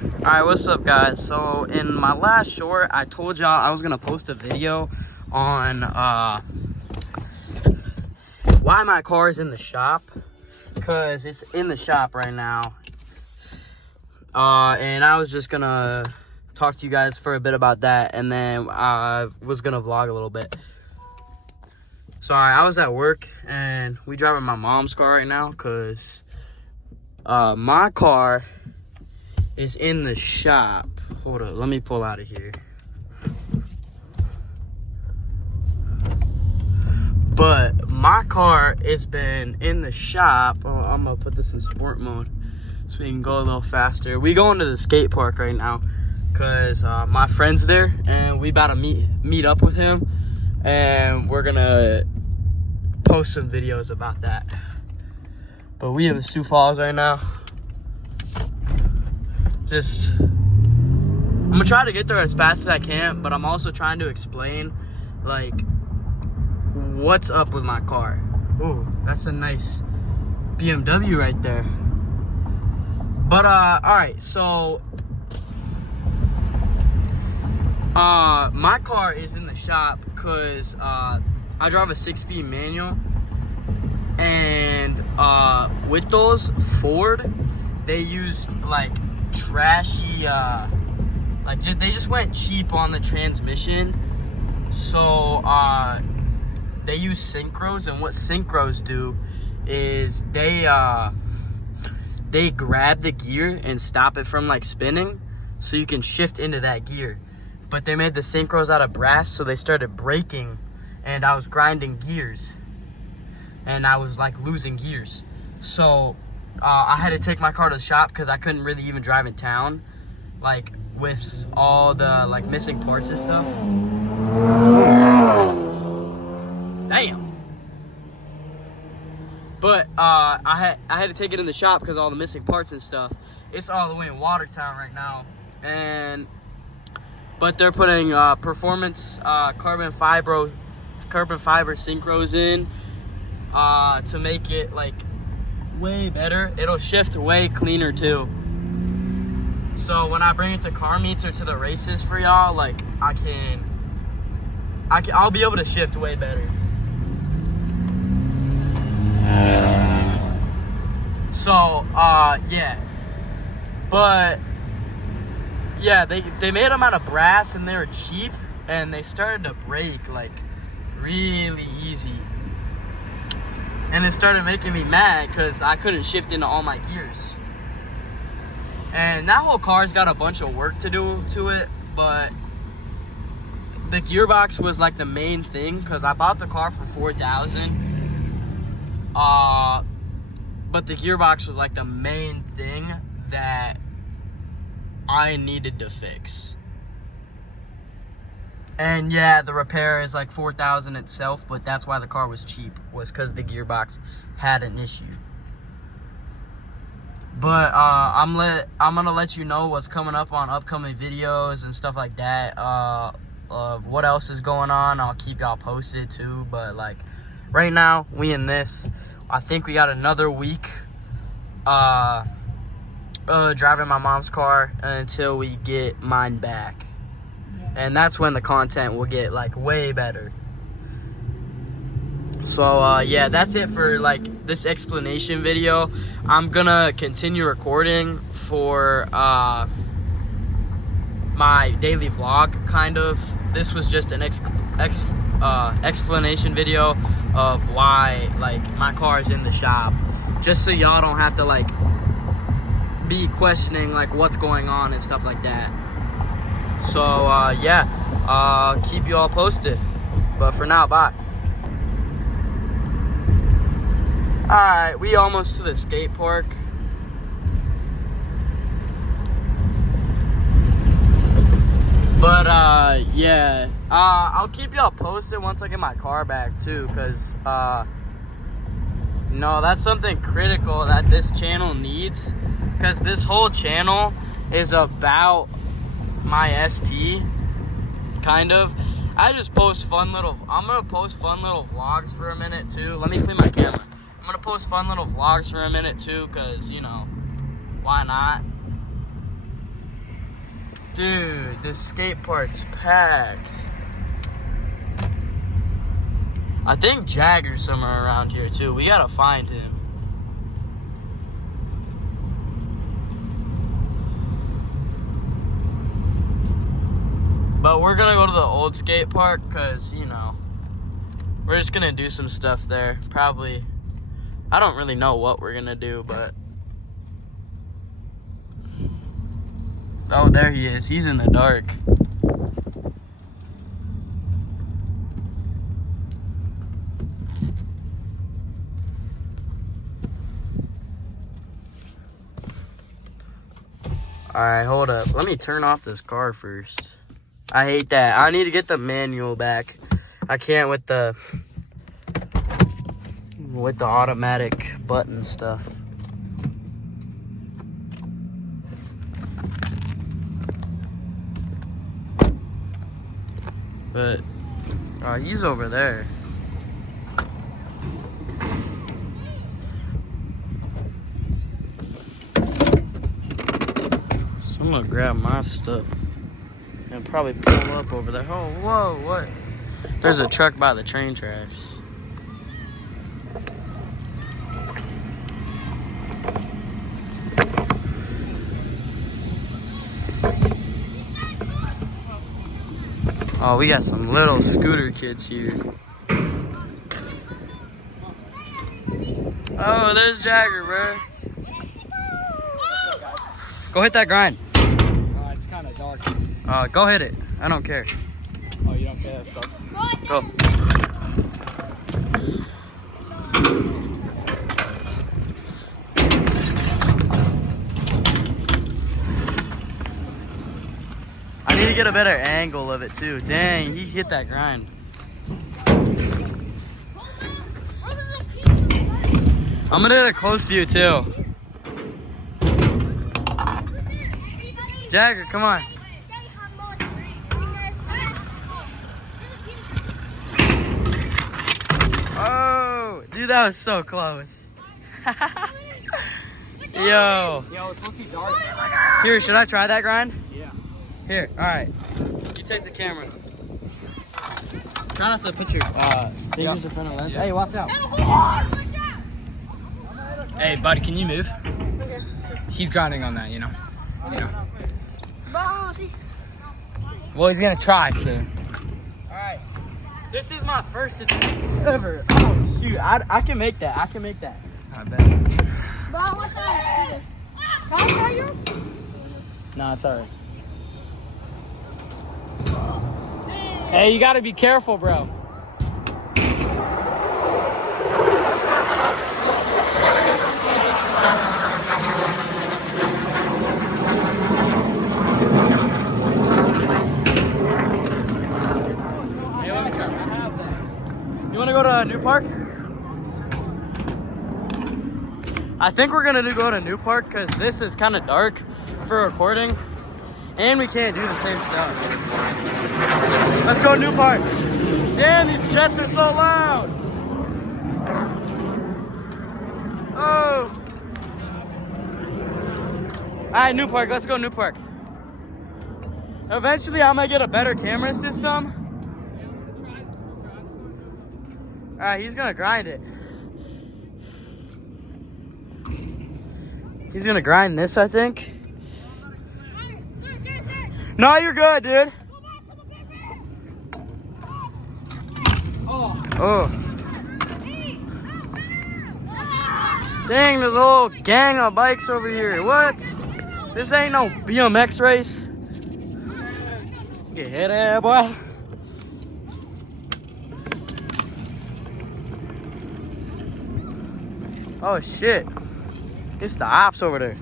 Alright, what's up guys? So in my last short, I told y'all I was gonna post a video on why my car is in the shop, because it's in the shop right now. And I was just gonna talk to you guys for a bit about that, and then I was gonna vlog a little bit. So I was at work and we driving my mom's car right now because my car is in the shop. Hold up, let me pull out of here. But my car has been in the shop. Oh, I'm gonna put this in sport mode so we can go a little faster. We going to the skate park right now because my friend's there and we about to meet up with him, and we're gonna post some videos about that. But we in the Sioux Falls right now. I'm gonna try to get there as fast as I can, but I'm also trying to explain like what's up with my car. Ooh, that's a nice BMW right there. But all right, so my car is in the shop because I drive a 6-speed manual, and with those Ford, they used like trashy they just went cheap on the transmission. So they use synchros, and what synchros do is they grab the gear and stop it from like spinning so you can shift into that gear. But they made the synchros out of brass, so they started breaking, and I was grinding gears and I was like losing gears. So I had to take my car to the shop because I couldn't really even drive in town, like with all the like missing parts and stuff. Damn. But I had to take it in the shop because all the missing parts and stuff. It's all the way in Watertown right now, but they're putting performance carbon fiber synchros in to make it like way better. It'll shift way cleaner too. So when I bring it to car meets or to the races for y'all, like I'll be able to shift way better. So yeah, but yeah, they made them out of brass and they were cheap, and they started to break like really easy. And it started making me mad because I couldn't shift into all my gears. And that whole car's got a bunch of work to do to it, but the gearbox was like the main thing because I bought the car for $4,000. But the gearbox was like the main thing that I needed to fix. And yeah, the repair is like $4,000 itself, but that's why the car was cheap, was because the gearbox had an issue. But I'm gonna let you know what's coming up on upcoming videos and stuff like that. Of what else is going on, I'll keep y'all posted too. But like right now, we in this. I think we got another week driving my mom's car until we get mine back. And that's when the content will get like way better. So yeah, that's it for like this explanation video. I'm gonna continue recording for my daily vlog, kind of. This was just an explanation video of why like my car is in the shop, just so y'all don't have to like be questioning like what's going on and stuff like that. So yeah, I'll keep you all posted, but for now, bye. Alright, we almost to the skate park. But yeah, I'll keep y'all posted once I get my car back too, because no, that's something critical that this channel needs, because this whole channel is about my ST, kind of. I just post I'm gonna post fun little vlogs for a minute too. Let me clean my camera. I'm gonna post fun little vlogs for a minute too, because, you know, why not? Dude, this skate park's packed. I think Jagger's somewhere around here too. We gotta find him. But we're gonna go to the old skate park because, you know, we're just gonna do some stuff there. Probably, I don't really know what we're gonna do, but. Oh, there he is. He's in the dark. Alright, hold up. Let me turn off this car first. I hate that. I need to get the manual back. I can't with the automatic button stuff. But he's over there. So I'm gonna grab my stuff and probably pull up over there. Oh, whoa, what? There's a truck by the train tracks. Oh, we got some little scooter kids here. Oh, there's Jagger, bro. Go hit that grind. It's kind of dark. Go hit it. I don't care. Oh, you don't care? So. Go. I need to get a better angle of it too. Dang, he hit that grind. I'm gonna get a close view too. Jagger, come on. Oh, dude, that was so close. Yo. Yo, it's looking dark. Here, should I try that grind? Yeah. Here, alright. You take the camera. Try not to put your fingers in front of the lens. Yeah. Hey, watch out. Hey, buddy, can you move? Okay. He's grinding on that, you know. Well, he's gonna try to. Alright. This is my first attempt ever. Oh, shoot. I can make that. I can make that. I bet. Bro, what's that? Can I try yours? No, it's alright. Hey, you gotta be careful, bro. Hey, let me try. You want to go to New Park? I think we're going to go to New Park because this is kind of dark for recording. And we can't do the same stuff. Let's go to New Park. Damn, these jets are so loud. Oh. All right, New Park. Let's go New Park. Eventually, I'm going to get a better camera system. All right, he's going to grind it. He's going to grind this, I think. No, you're good, dude. Oh. Dang, there's a whole gang of bikes over here. What? This ain't no BMX race. Get hit there, boy. Oh, shit. It's the ops over there.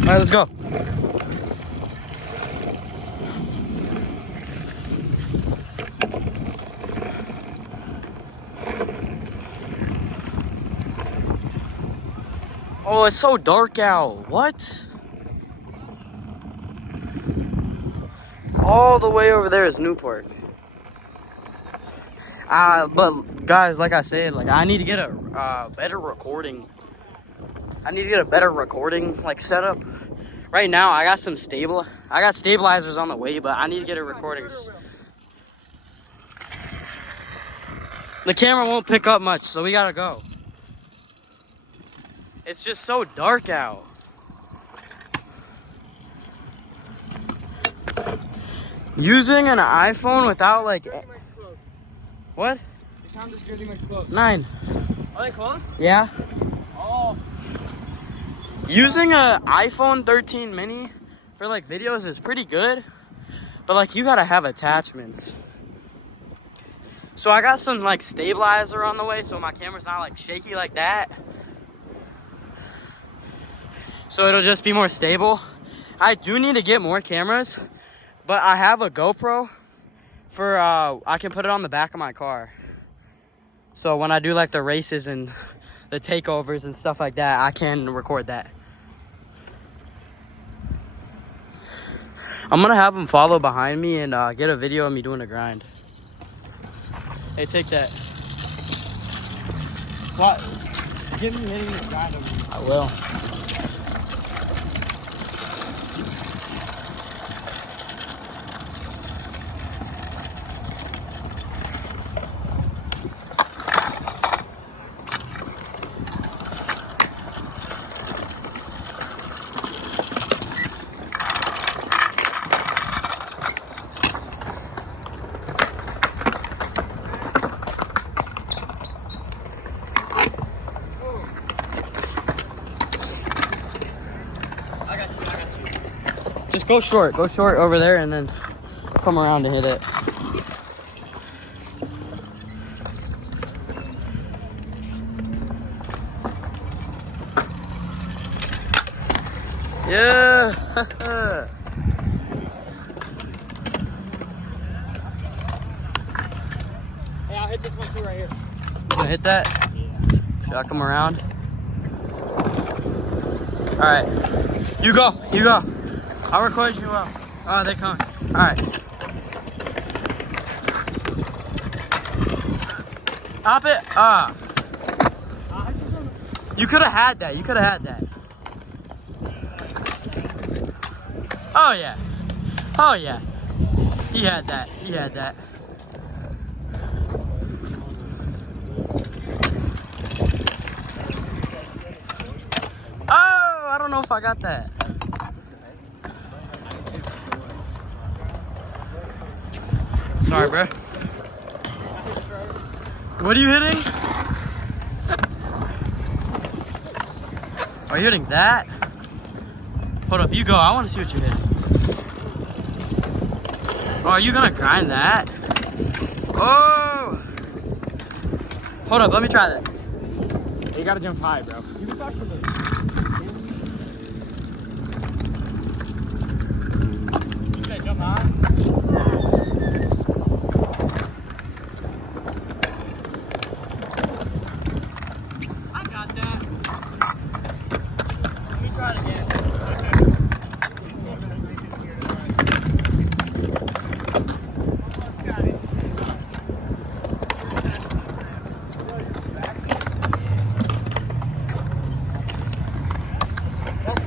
All right, let's go. Oh, it's so dark out. What? All the way over there is New Park. But guys, like I said, like I need to get a better recording I need to get a better recording like setup. Right now, I got stabilizers on the way, but I need to get a recording. The camera won't pick up much, so we gotta go. It's just so dark out. Using an iPhone without like... What? The time is pretty much closed. 9. Are they closed? Yeah. Oh. Using an iPhone 13 mini for like videos is pretty good, but like you gotta have attachments. So I got some like stabilizer on the way, so my camera's not like shaky like that. So it'll just be more stable. I do need to get more cameras, but I have a GoPro for I can put it on the back of my car. So when I do like the races and the takeovers and stuff like that, I can record that. I'm gonna have them follow behind me and get a video of me doing a grind. Hey, take that. What? Give me hitting the grind over here. I will. Just go short over there and then come around to hit it. Yeah. Hey, I'll hit this one too right here. You gonna hit that? Yeah. Should I come around? All right, you go. I'll record you well. Oh, they coming. All right. Stop it. You could have had that. Oh yeah. He had that. Oh, I don't know if I got that. Sorry, bro. What are you hitting? Are you hitting that? Hold up, you go. I want to see what you're hitting. Oh, are you gonna grind that? Oh! Hold up, let me try that. You gotta jump high, bro. You can talk to me. You said jump high? I got that. Let me try it again.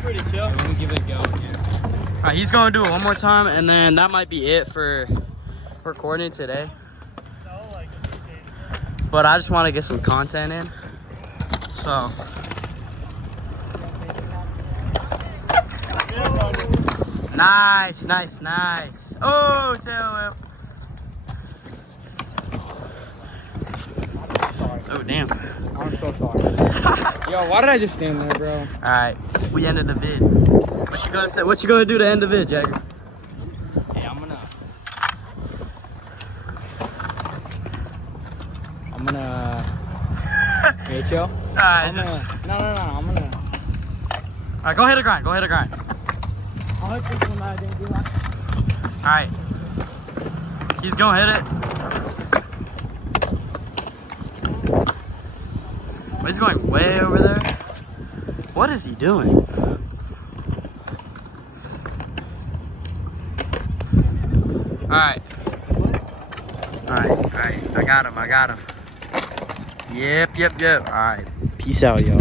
Pretty chill. Let me give it a go again. Alright, he's gonna do it one more time, and then that might be it for recording today. But I just want to get some content in. So. Nice. Oh, tail whip. Oh, damn. I'm so sorry. Yo, why did I just stand there, bro? Alright, we ended the vid. What you gonna say? What you gonna do to end the vid, Jagger? Hey, I'm gonna Hey, chill. Alright, No, I'm gonna Alright, go hit a grind. I'll hit this one that I didn't do last. Alright. He's gonna hit it. He's going way over there. What is he doing? Alright. I got him. Yep. Alright. Peace out, yo.